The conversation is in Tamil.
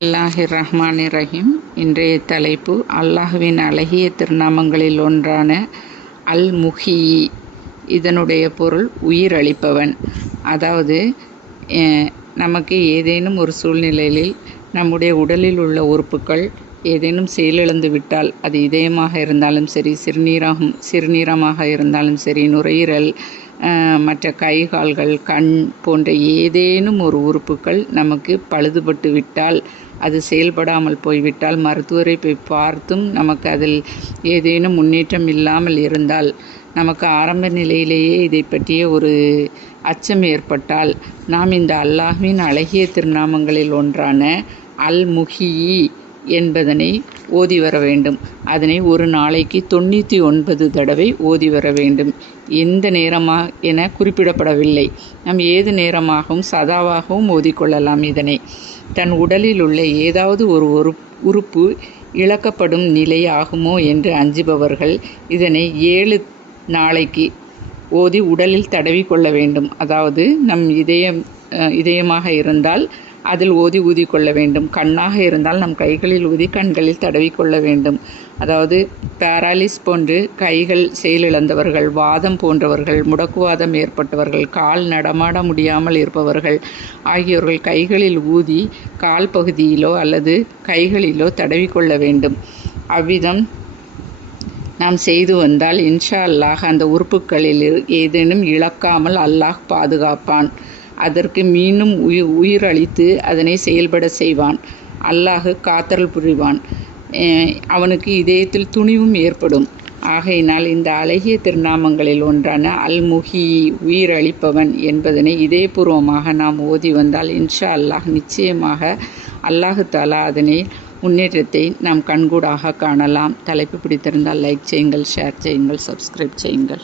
அல்லாஹி ரஹ்மான் ரஹீம் இன்றைய தலைப்பு அல்லாஹுவின் அழகிய திருநாமங்களில் ஒன்றான அல் முஹி இதனுடைய பொருள் உயிர் அளிப்பவன் அதாவது நமக்கு ஏதேனும் ஒரு சூழ்நிலையில் நம்முடைய உடலில் உள்ள உறுப்புகள் ஏதேனும் செயலிழந்து விட்டால் அது இதயமாக இருந்தாலும் சரி சிறுநீரகம் சிறுநீரமாக இருந்தாலும் சரி நுரையீரல் மற்ற கை கால்கள் கண் போன்ற ஏதேனும் ஒரு உறுப்புகள் நமக்கு பழுதுபட்டு விட்டால் அது செயல்படாமல் போய்விட்டால் மருத்துவரை போய் பார்த்தும் நமக்கு அதில் ஏதேனும் முன்னேற்றம் இல்லாமல் இருந்தால் நமக்கு ஆரம்ப நிலையிலேயே இதை பற்றிய ஒரு அச்சம் ஏற்பட்டால் நாம் இந்த அல்லாஹ்வின் அழகிய திருநாமங்களில் ஒன்றான அல் முஹி என்பதனை ஓதி வர வேண்டும் அதனை ஒரு நாளைக்கு தொண்ணூற்றி ஒன்பது தடவை ஓதி வர வேண்டும் எந்த நேரமாக என குறிப்பிடப்படவில்லை. நாம் ஏது நேரமாகவும் சதாவாகவும் ஓதிக்கொள்ளலாம் இதனை. தன் உடலில் உள்ள ஏதாவது ஒரு ஒரு உறுப்பு இழக்கப்படும் நிலை ஆகுமோ என்று அஞ்சுபவர்கள் இதனை ஏழு நாளைக்கு ஓதி உடலில் தடவி கொள்ள வேண்டும். அதாவது நம் இதயம் இதயமாக இருந்தால் அதில் ஓதி ஊதி கொள்ள வேண்டும். கண்ணாக இருந்தால் நம் கைகளில் ஊதி கண்களில் தடவி கொள்ள வேண்டும். அதாவது பேராலிஸ் போன்று கைகள் செயலிழந்தவர்கள் வாதம் போன்றவர்கள் முடக்குவாதம் ஏற்பட்டவர்கள் கால் நடமாட முடியாமல் இருப்பவர்கள் ஆகியோர்கள் கைகளில் ஊதி கால் பகுதியிலோ அல்லது கைகளிலோ தடவி கொள்ள வேண்டும். அவ்விதம் நாம் செய்து வந்தால் இன்ஷா அல்லாஹ் அந்த உறுப்புகளில் ஏதேனும் இழக்காமல் அல்லாஹ் பாதுகாப்பான். அதற்கு மீண்டும் உயிர் உயிரளித்து அதனை செயல்பட செய்வான். அல்லாஹு காத்தல் புரிவான். அவனுக்கு இதயத்தில் துணிவும் ஏற்படும். ஆகையினால் இந்த அழகிய திருநாமங்களில் ஒன்றான அல் முகிய உயிர் உயிரளிப்பவன் என்பதனை இதயபூர்வமாக நாம் ஓதி வந்தால் இன்ஷா அல்லாஹ் நிச்சயமாக அல்லாஹு தாலா அதனை முன்னேற்றத்தை நாம் கண்கூடாக காணலாம். தலைப்பு பிடித்திருந்தால் லைக் செய்யுங்கள் ஷேர் செய்யுங்கள் சப்ஸ்கிரைப் செய்யுங்கள்.